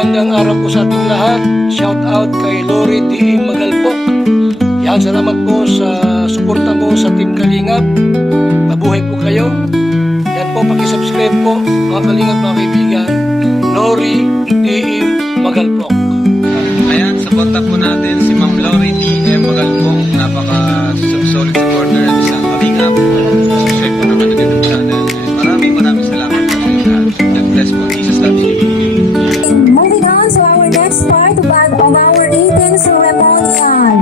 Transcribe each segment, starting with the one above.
magandang araw po sa ating lahat. Shout out kay Lori D. Magalpok. Yan, salamat po sa suporta mo sa Team Kalingap. Mabuhay po kayo. Yan po, pakisubscribe po mga Kalingap, mga kaibigan. Lori D. Magalpok. Ayan, suporta po natin si Ma'am Lori D. Magalpok. Napaka-solid supporter at isang Kalingap. Subscribe po naman ang YouTube channel. Maraming salamat po. God bless po. Jesus loves you. Moving on to our next part of our 18 ceremonial.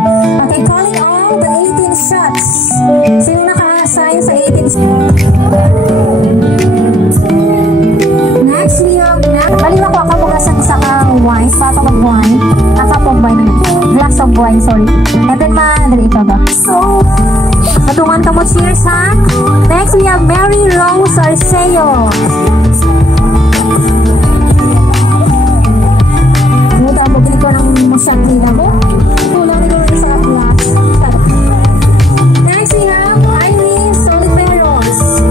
Okay, calling all the 18 shots. Sino naka-assign sa 18 shots? Next, we have baliwa ko ako bugasan sa wine, bottle of wine, a cup of wine, glass of wine, sorry. And then madali ito ba? Patungan ka mo, cheers ha? Next, we have Mary Rose Arceo. Bili ko ng masyang nila mo. Kulang nila rin sa glass. Next, we have Iris Oliveros.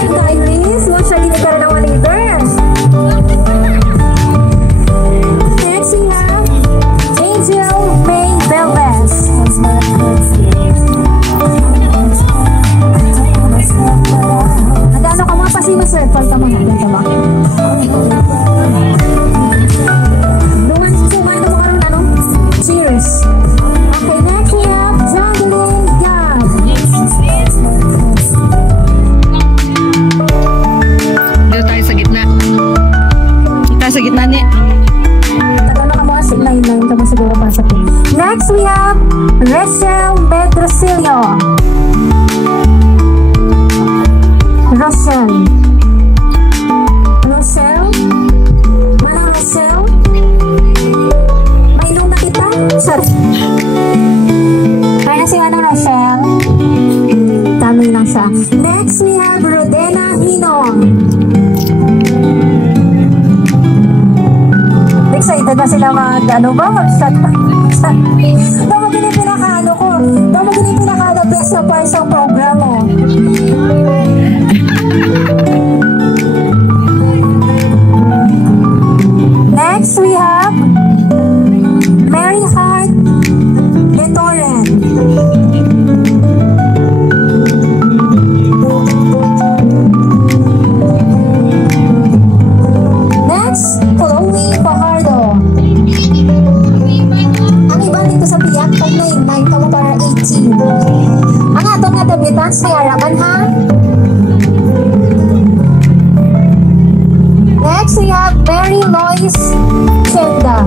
Ito, Iris. Huwag siya ginigara ng mga leader. Next, we have Angel May Belves. Nagano ka mga pasino-circle ka mga. Ito ba? Cheers. Okay, next we have Jangling Gab. Dito tayo sa gitna. Dito tayo sa gitna ni. Tagal na ka mga 9-9 ka mo siguro pasok. Next we have Rachel Medrosillo. Rachel. Manang Rachel. Kaya si Rochelle. Tami lang siya. Next, we have Rodena Hinong. Excited na sila mag-shot. Daw magiging pinaka-ano ko. Daw magiging pinaka-the best na part sa program mo. Next, we have Mary Hart Letoren. Next, Chloe Fajardo. Ang iba dito sa piyak, pag 9 ka mo para 18. Ang atong nga debutants may arakan ha. Next, we have Mary Lois Chenda.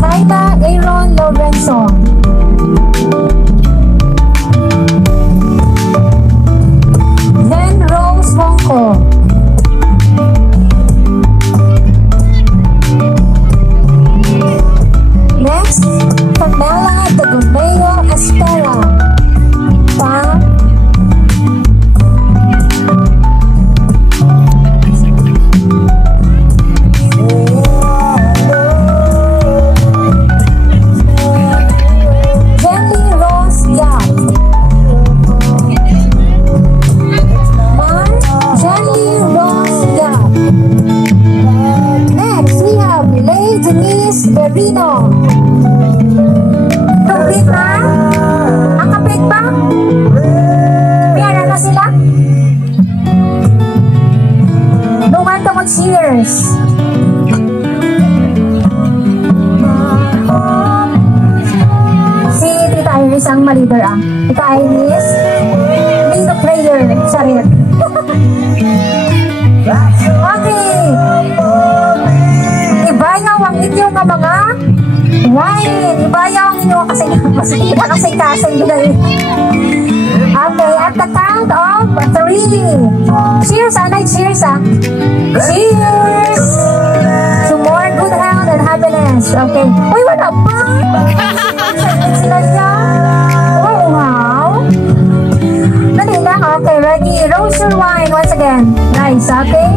Laila Aaron Lorenzo. Jen Rose Wongko. Next, Pamela Dagomeo Estela. Berino. Complete na? Ang kapit pa? Piyara na sila? Dungan to mo, cheers. Si Tita Iris ang malider ah. Tita Iris, lead the player. Sarit. Okay. Ibayaw ang inyong mga wine. Ibayaw ang inyong kasing-kasing dahil. Okay, at the count of 3. Cheers, Anay. Cheers, ah. Cheers! To more good health and happiness. Okay. Uy, wala pa. Sila niya. Oh, wow. Dali lang. Okay, ready. Rose your wine once again. Nice, okay.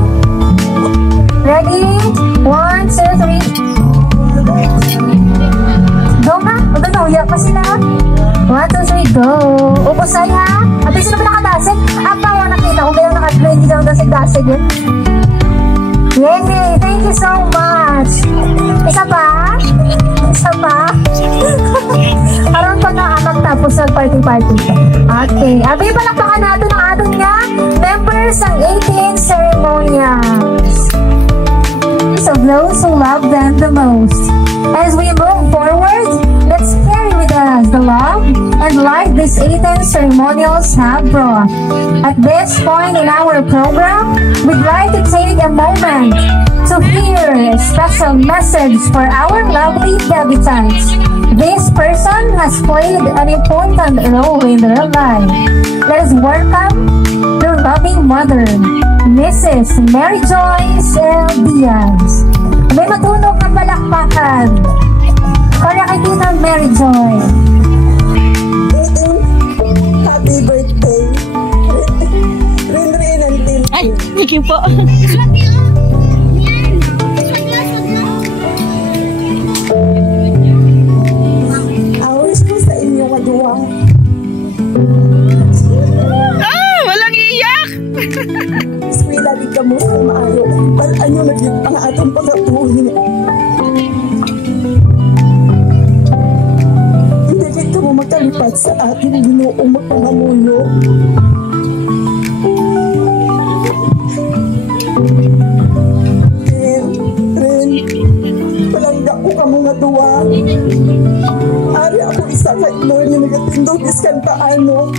Ready? 1, 2, 3. Go na. Magandang pa sila. 1, 2, 3, go. Ubos ay ha. At sino ba nakadasig? Apa yung nakita Ako ba yung naka-training lang dasig-dasig yun? Yay! Thank you so much! Isa pa? Isa pa? Aron pa na tapos nag-party-party. Okay. Abi, palakpakan natin ang ating nga members ng 18 ceremonials. So those who love them the most. As we move forward, let's carry with us the love and life these 18 ceremonials have brought. At this point in our program, we'd like to take a moment to hear a special message for our lovely debutants. This person has played an important role in their life. Let us welcome their loving mother, Mrs. Mary Joyce L. Diaz. May matunog ng palakpakan para kay Tita Mary Joy. Happy birthday. Rin ang tin. Ay, thank you po. Awis ko sa inyo kadua. Walang iyak! Eskwela di ka mo sa maayo. Palaan nyo naging ang atong pagkapuhin. Hindi ka mo magkalipat sa ating Ginoong magpangamuyo. Rin, palangga ko ka mo nga duwa. Ari ako isa ka Lord na nagatindog iskantaano.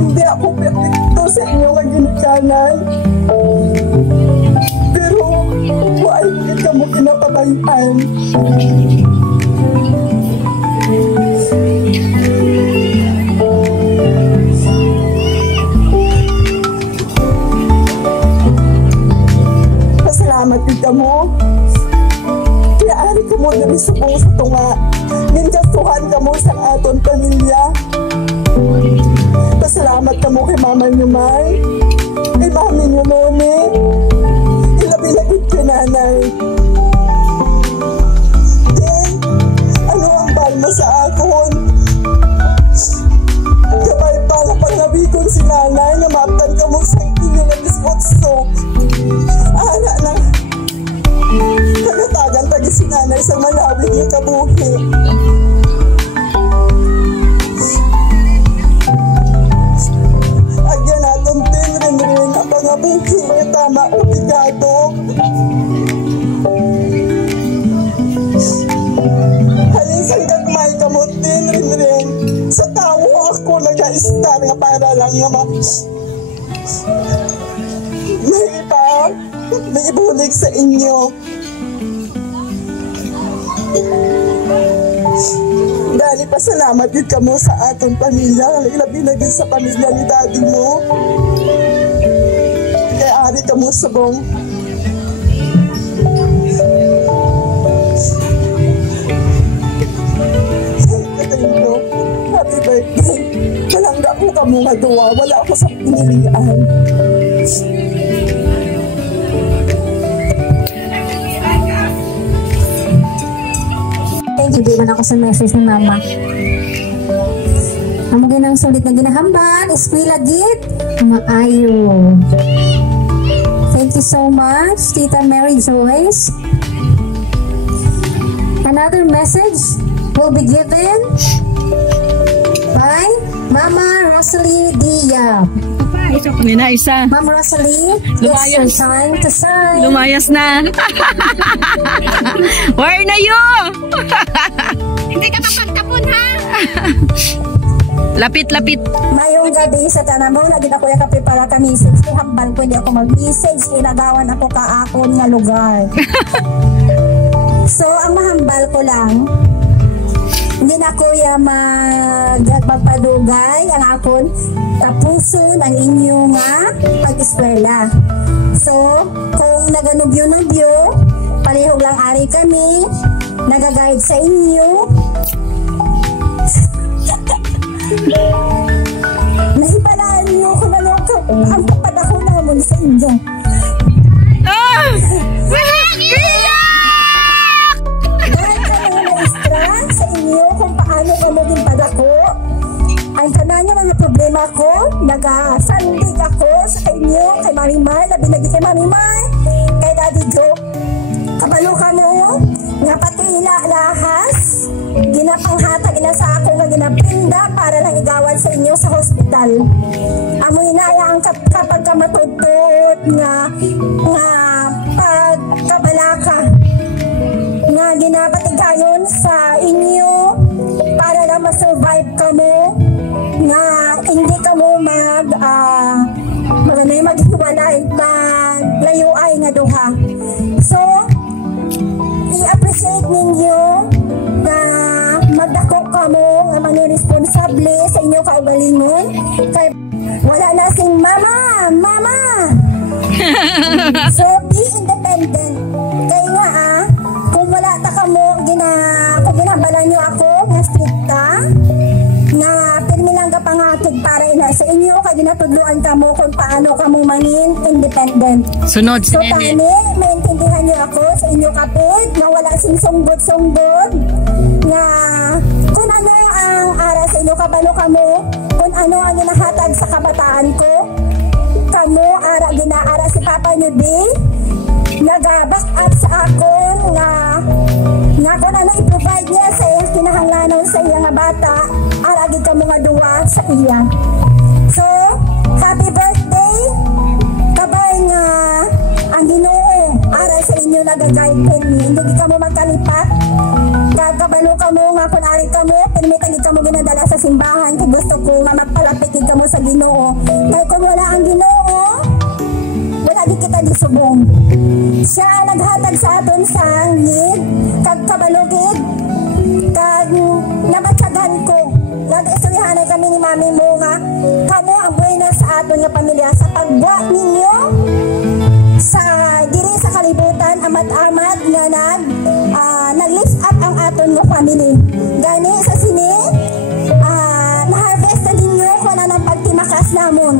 Hindi ako perfecto sa inyo nga ginikanan. Pero, why hindi ka mo kinapabayaan? Pasalamat din ka mo. Kaya ari ka mo na misubong sa tunga. Ninkasuhan ka mo sa aton pamilya. Pasalamat ka mo kay Mama niyo, May. Kay Mami niyo, Mami. Ilabi-labit kay Nanay. Then, ano ang bal mo sa akon? Kapay pa na pangabikon si Nanay na maptan ka mo sa inyo na diskotso. Ana na. Kagatagan tagi si Nanay sa malawig yung kabuhi. Agyan natin rin ang pangabuhi niya tama o pigado. Halin sa gagmay kamot rin. Sa tao ako nag-a-star nga para lang nga may ibulig sa inyo. Dali pasalamat din ka mo sa atong pamilya. Labi na din sa pamilya ni daddy mo. Kaya ari ka mo sabong. Happy birthday. Malangga ko ka mo nga duwa. Wala ako sa pinilian. Hindi man ako sa message ni Mama. Ang mga sulit na ginahambal, eskwela git, maayo. Thank you so much, Tita Mary Joyce. Another message will be given by Mama Rosalie Diab. Isa. Ma'am Rosalie, it's your time to shine. Lumayas na. Where na you? Hindi ka mapagkapon, ha? Lapit. Mayong gabi sa tanamong lagi na kuya kape para ka message. Hambal ko hindi ako mag-message. Inagawan ako ka akon nga lugar. So, ang mahambal ko lang, hindi na kuya magpapadugay ang akon tapuson ang inyo nga pag-eskwela. So, kung naganubyo-nubyo, palihog lang ari kami, nagaguide sa inyo. Naipalaan niyo kung ano ang papadako naman sa inyo. Dahil kami na-extra sa inyo kung paano ka maging padako, ang kananya mga problema time ako, nag-sandig ako sa inyo, kay Marimar, labi lagi kay Marimar, kay Daddy Joe. Kabalo ka mo, nga pati lahas, ginapanghatag na sa ako nga ginapinda para lang igawad sa inyo sa hospital. Amoy na ang kapag ka matutod nga pagkabalaka nga ginapatigayon sa inyo para lang masurvive ka mo nga hindi ka mo maghiwalay, maglayo ay nga duha. So, i-appreciate ninyo na magdako ka mo nga maniresponsable sa inyo kaugalingon. Kaya wala na sing mama. So, be independent. Kaya nga kung wala ta ka mo, kung ginabala nyo ako, nga stricta, nga pirmi lang ka pangatid para ina sa inyo, kaya ginatudluan ka mo kung paano ka mo mangin independent. Sunod si So, Nene. tani, maintindihan nyo ako sa inyo kapit, na wala sing sunggod-sunggod, nga kung ano ang ara sa inyo, kabalo ka mo, kung ano ang ginahatag sa kabataan ko, kamo ara ginaara si Papa niyo Bill, nag-back up sa akon nga kung ano i-provide niya sa iyang kinahanglanon sa iyang bata, aragi ka mga duwa sa iya. So, happy birthday! Kabay nga ang Ginoo ara sa inyo nag-guide hindi ka mo magkalipat. Kabalo ka mo nga kung ari ka mo, pinitagi ka mo ginadala sa simbahan kung gusto ko nga magpalapit ka mo sa Ginoo. Kaya kung wala ang Ginoo, wala di kita disubong. Siya ang naghatag sa aton sa need, kag kabalugid, kag nabatsagan ko. Nag-istoryahanay kami ni mami mo nga, kamo ang buena sa aton nga pamilya sa pagbuhat ninyo sa diri sa kalibutan, amat-amat nga nag-lift up ang aton nga family. Gani sa sini, na-harvest na ninyo kung ano ng pagtimakas namon.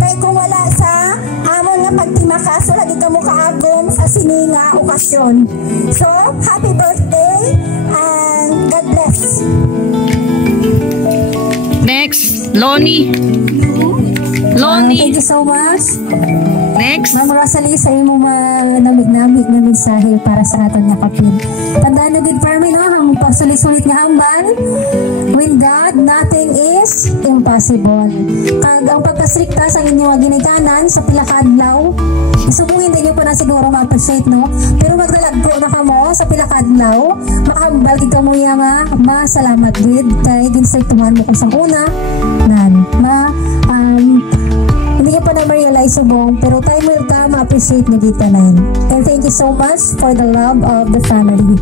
Kaya kung wala sa amon nga pagtimakas, wala di ka mo kaagom sa sini nga okasyon. So, happy birthday and God bless. Next, Lonnie. Thank you so much. Next. Ma'am Rosalie, sa imo namig-namig na mensahe para sa aton nga kapin. Tandaan nyo good for me, no? Ang pasulit-sulit nga hambal. With God, nothing is impossible. Kag ang pagkastrikta sa inyo nga ginikanan sa pilakadlaw, isubungin din nyo po na siguro ma-appreciate, no? Pero magdalagpo na ka mo sa pilakadlaw, makahambal dito mo yung masalamat gid kay ginstriktuhan mo kung sa una, hindi ka pa na ma-realize subong, pero time will come, ma-appreciate na dito na. And thank you so much for the love of the family.